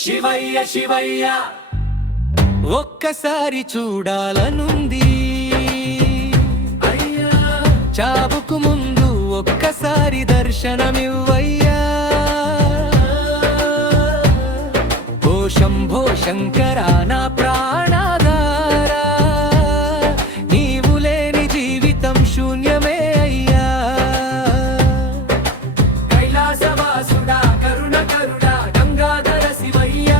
శివయ్య శివయ్య ఒక్కసారి చూడాలనుంది అయ్యా, చావుకు ముందు ఒక్కసారి దర్శనమివ్వయ్యా. ఓ శంభో శంకర నా ప్రాణాధారా, నీవు లేని జీవితం శూన్యమే అయ్యా. కైలాసవాసుడా కరుణ కరుడా గంగాధర శివయ్య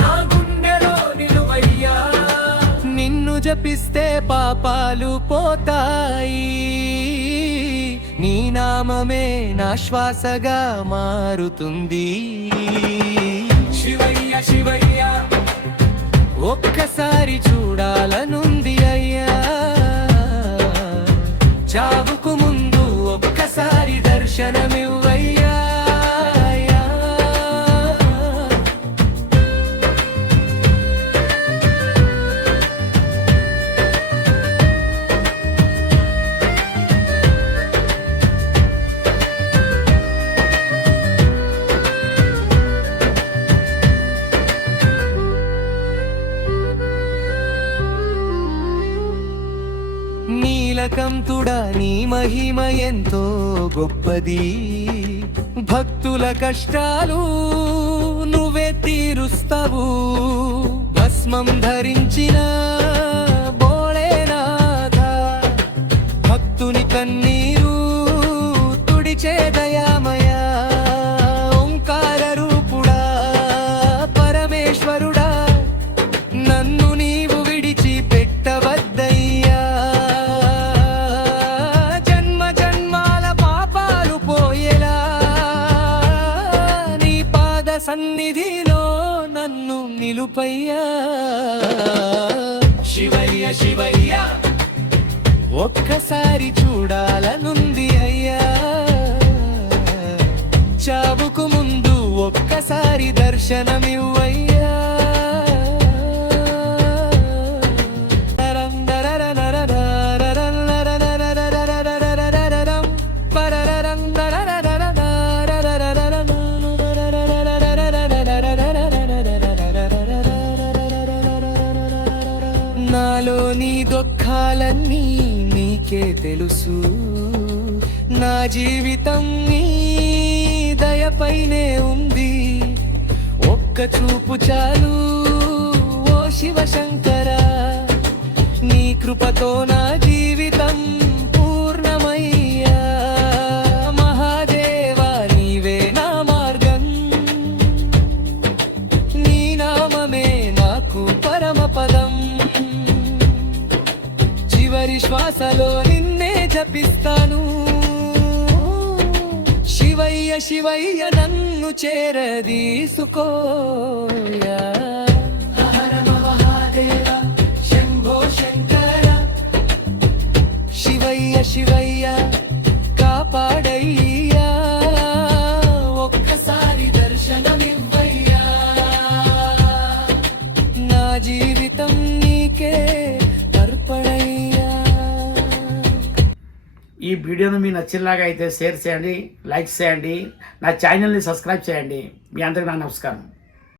నా గుండెలో నిలువయ్యా. నిన్ను జపిస్తే పాపాలు పోతాయి, నీ నామమే నా శ్వాసగా మారుతుంది. శివయ్య శివయ్య ఒక్కసారి చూడాలనుంది అయ్యా, చావుకు ముందు ఒక్కసారి దర్శనమివ్వయ్యా. నీలకంఠుడా నీ మహిమ ఎంతో గొప్పది, భక్తుల కష్టాలు నువ్వే తీరుస్తావు. భస్మం ధరించిన భోళేనాథ, భక్తుని కన్నీరు తుడిచే దయామయ. ఓంకార రూపుడా పరమేశ్వరుడా, నన్ను నీవు విడిచి పెట్టవద్దయ్యా. సన్నిధిలో నన్ను నిలుపయ్యా. శివయ్య శివయ్య ఒక్కసారి చూడాలనుంది అయ్యా, చావుకు ముందు ఒక్కసారి దర్శనమివ్వయ్యా. నాలోని దుఃఖాలన్నీ నీకే తెలుసు, నా జీవితం నీ దయపైనే ఉంది. ఒక్క చూపు చాలు ఓ శివశంకర, నీ కృపతో నా జీవితం పూర్ణమయ్యా. మహాదేవా నీవే నా మార్గం, నీ నామమే నాకు పరమ పదం. చివరి శ్వాసలో నిన్నే జపిస్తాను. శివయ్య శివయ్య నన్ను చేరదీసుకోయా. హర మహాదేవ శంభో శంకర, శివయ్య శివయ్య కాపాడయ్యా. ఒక్కసారి దర్శనమివ్వయ్యా, నా జీవితం నీకే అర్పణయ్యా. ఈ వీడియోను మీకు నచ్చేలాగా అయితే షేర్ చేయండి, లైక్ చేయండి, నా ఛానల్ని సబ్స్క్రైబ్ చేయండి. మీ అందరికీ నా నమస్కారం.